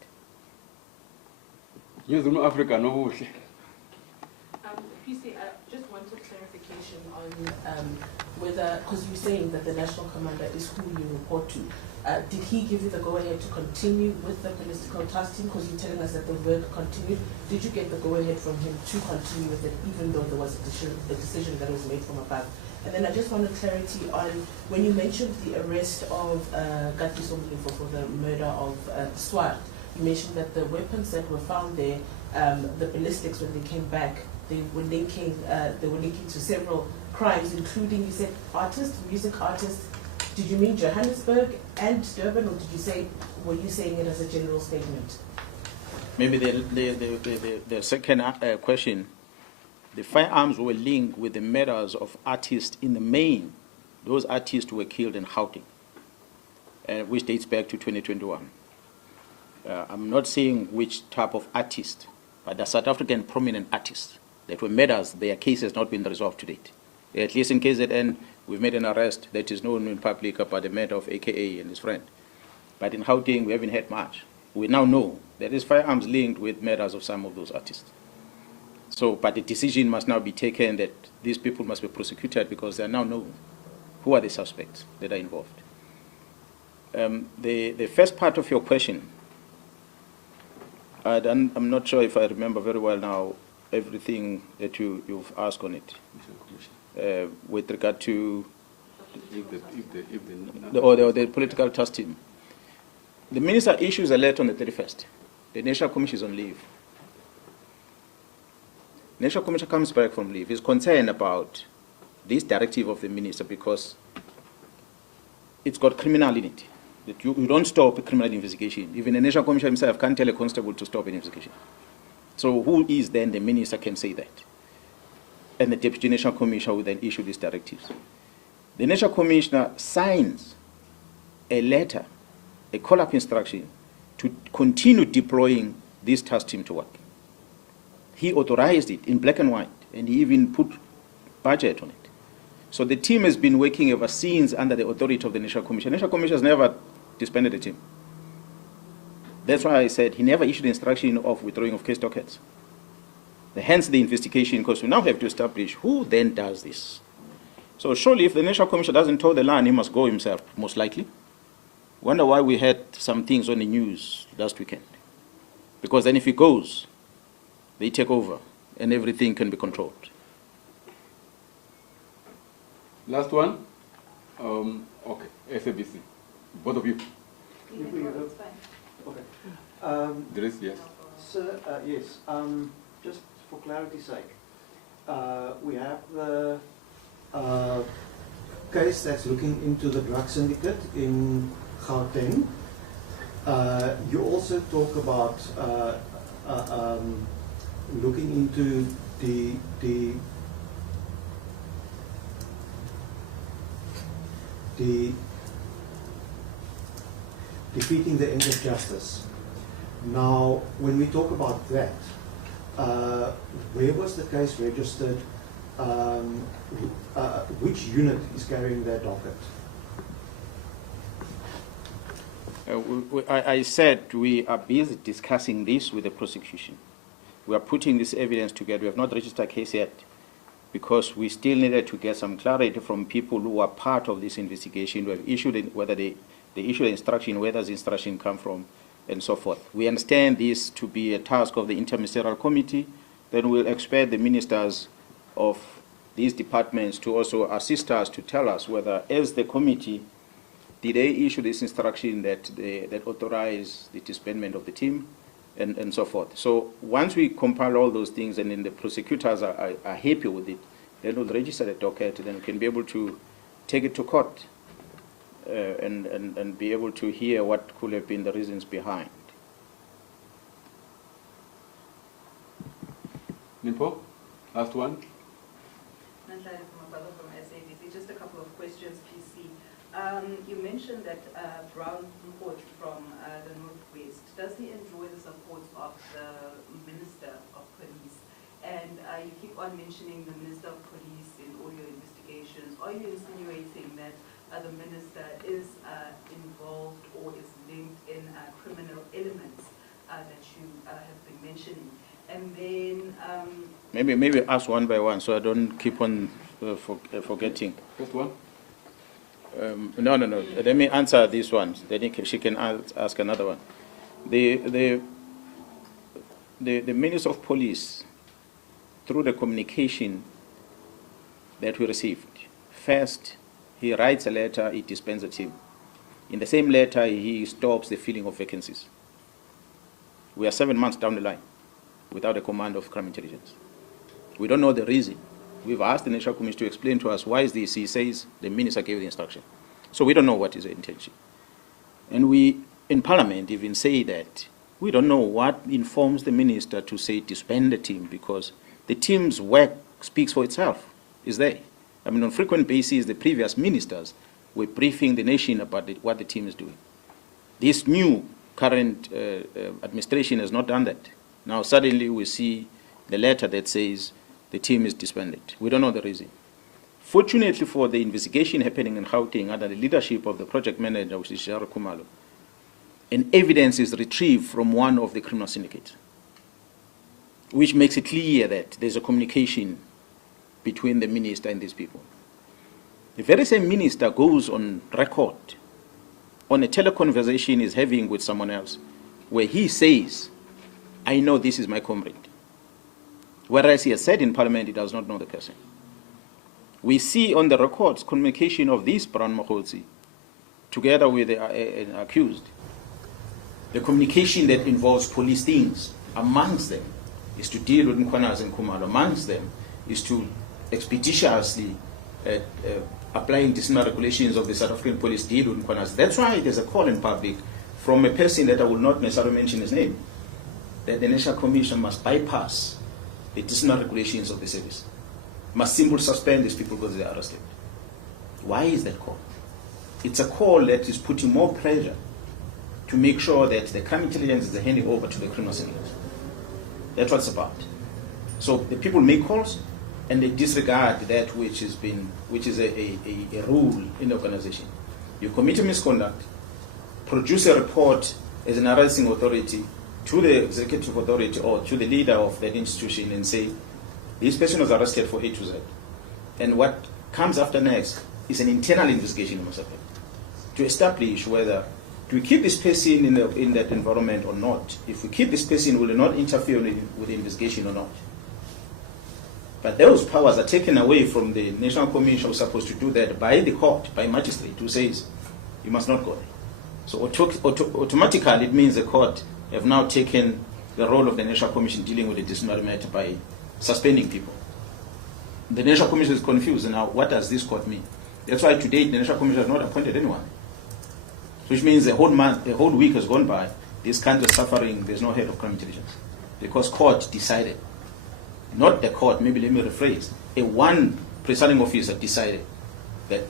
Yes, Africa, no. PC, I just wanted clarification on whether, because you're saying that the national commander is who you report to, did he give you the go-ahead to continue with the political task team? Because you're telling us that the work continued. Did you get the go-ahead from him to continue with it, even though there was a decision that was made from above? And then I just wanted clarity on, when you mentioned the arrest of Katiso Mkhwanazi for the murder of Swart, you mentioned that the weapons that were found there, the ballistics, when they came back, they were linking to several crimes, including, you said, artists, music artists. Did you mean Johannesburg and Durban, or were you saying it as a general statement? Maybe the second question, the firearms were linked with the murders of artists in the main. Those artists were killed in Gauteng, which dates back to 2021. I'm not saying which type of artist, but the South African prominent artists that were murders, their case has not been resolved to date. At least in KZN, we've made an arrest that is known in public about the murder of AKA and his friend. But in Gauteng, we haven't had much. We now know there is firearms linked with murders of some of those artists. So, but the decision must now be taken that these people must be prosecuted because they are now known who are the suspects that are involved. The first part of your question, I'm not sure if I remember very well now everything that you've asked on it. With regard to the political task team. The minister issues a letter on the 31st. The National Commission is on leave. National Commission comes back from leave. He's concerned about this directive of the minister because it's got criminal in it. That you don't stop a criminal investigation. Even the National Commission himself can't tell a constable to stop an investigation. So who is then the minister can say that? And the Deputy National Commissioner will then issue these directives. The National Commissioner signs a letter, a call-up instruction, to continue deploying this task team to work. He authorized it in black and white, and he even put budget on it. So the team has been working ever since under the authority of the National Commission. The National Commission has never disbanded the team. That's why I said he never issued the instruction of withdrawing of case dockets. Hence the investigation, because we now have to establish who then does this. So surely if the National Commission doesn't toe the line, he must go himself, most likely. Wonder why we had some things on the news last weekend. Because then if he goes, they take over and everything can be controlled. Last one. Okay, SABC. Both of you. Okay. There is, yes. Sir, yes. Just for clarity's sake, we have the case that's looking into the drug syndicate in Gauteng. You also talk about looking into the defeating the end of justice. Now, when we talk about that, where was the case registered? Which unit is carrying that docket? I said we are busy discussing this with the prosecution. We are putting this evidence together. We have not registered a case yet because we still needed to get some clarity from people who are part of this investigation, who have issued it, whether they issue the instruction, where does the instruction come from, and so forth. We understand this to be a task of the interministerial committee. Then we'll expect the ministers of these departments to also assist us to tell us whether, as the committee, did they issue this instruction that authorize the disbandment of the team, and so forth. So once we compile all those things and then the prosecutors are happy with it, then we'll register the docket, then we can be able to take it to court and be able to hear what could have been the reasons behind. Nimpo, last one. Nhlanhla from SABC. Just a couple of questions, PC. You mentioned that Brown report from the Northwest. Does he enjoy the support of the Minister of Police? And you keep on mentioning the Minister of Police in all your investigations. Are you insinuating that the Minister is involved or is linked in criminal elements that you have been mentioning? And then maybe ask one by one, so I don't keep on forgetting. First one. No. Let me answer this one. Then she can ask another one. The Minister of Police, through the communication that we received, first he writes a letter, he disbands a team. In the same letter, he stops the filling of vacancies. We are 7 months down the line without a command of crime intelligence. We don't know the reason. We've asked the National Commission to explain to us why is this. He says the minister gave the instruction. So we don't know what is the intention. And we, in Parliament, even say that we don't know what informs the minister to say disband the team, because the team's work speaks for itself, is there. I mean, on frequent basis, the previous ministers were briefing the nation about what the team is doing. This new current administration has not done that. Now suddenly we see the letter that says the team is disbanded. We don't know the reason. Fortunately for the investigation happening in Gauteng under the leadership of the project manager, which is Jaro Kumalo, and evidence is retrieved from one of the criminal syndicates, which makes it clear that there's a communication between the minister and these people. The very same minister goes on record on a teleconversation he's having with someone else, where he says, I know this is my comrade. Whereas he has said in Parliament he does not know the person. We see on the records communication of this Brown Mkhwanazi together with an accused. The communication that involves police things amongst them is to deal with Mkhwanazi and Kumalo. Amongst them is to expeditiously applying disciplinary regulations of the South African police deal with Mkhwanazi. That's why there's a call in public from a person that I will not necessarily mention his name, that the National Commission must bypass the disciplinary regulations of the service, must simply suspend these people because they are arrested. Why is that call? It's a call that is putting more pressure to make sure that the crime intelligence is handing over to the criminal syndicate. That's what it's about. So the people make calls and they disregard that which is a rule in the organization. You commit a misconduct, produce a report as an arresting authority to the executive authority or to the leader of that institution and say, this person was arrested for A to Z. And what comes after next is an internal investigation to establish whether do we keep this person in that environment or not. If we keep this person, will it not interfere with the investigation or not? But those powers are taken away from the National Commission, who's supposed to do that by the court, by magistrate, who says you must not go there. So automatically it means the court have now taken the role of the National Commission dealing with the disciplinary matter by suspending people. The National Commission is confused. Now, what does this court mean? That's why today the National Commission has not appointed anyone. Which means a whole month, a whole week has gone by, this country is suffering, there's no head of crime intelligence. Because court decided, not the court, maybe let me rephrase, one presiding officer decided that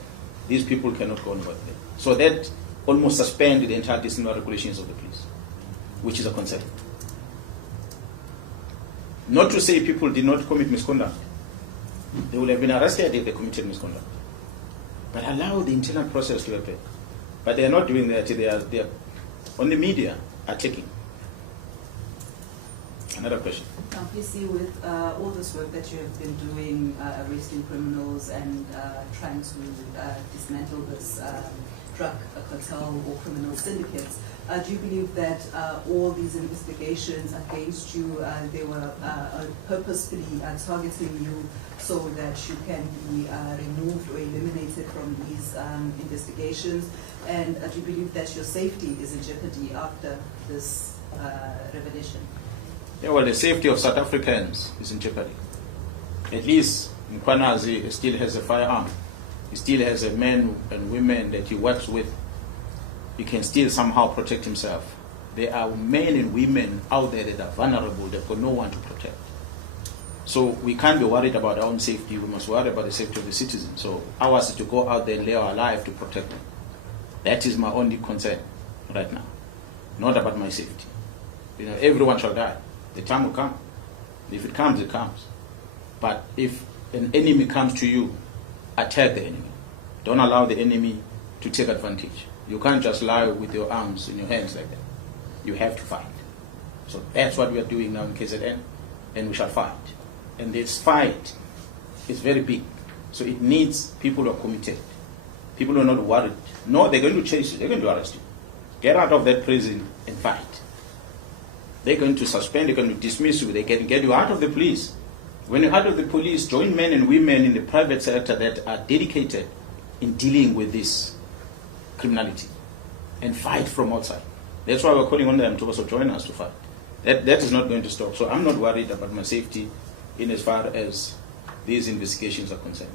these people cannot go on work there. So that almost suspended the entire disciplinary regulations of the police, which is a concern. Not to say people did not commit misconduct. They would have been arrested if they committed misconduct. But allow the internal process to happen. But they are not doing that. They are on the media are taking. Another question. Now, please see, with all this work that you have been doing, arresting criminals and trying to dismantle this drug cartel or criminal syndicates, do you believe that all these investigations against you, they were purposefully targeting you so that you can be removed or eliminated from these investigations? And do you believe that your safety is in jeopardy after this revelation? Yeah, well, the safety of South Africans is in jeopardy. At least Mkhwanazi still has a firearm. He still has a men and women that he works with. He can still somehow protect himself. There are men and women out there that are vulnerable, they've got no one to protect. So we can't be worried about our own safety, we must worry about the safety of the citizens. So ours is to go out there and lay our life to protect them. That is my only concern right now, not about my safety. You know, everyone shall die. The time will come. If it comes, it comes. But if an enemy comes to you, attack the enemy. Don't allow the enemy to take advantage. You can't just lie with your arms in your hands like that. You have to fight. So that's what we are doing now in KZN, and we shall fight. And this fight is very big. So it needs people who are committed. People who are not worried. No, they're going to chase you. They're going to arrest you. Get out of that prison and fight. They're going to suspend, they're going to dismiss you, they can get you out of the police. When you're out of the police, join men and women in the private sector that are dedicated in dealing with this criminality and fight from outside. That's why we're calling on them to also join us to fight. That is not going to stop. So I'm not worried about my safety in as far as these investigations are concerned.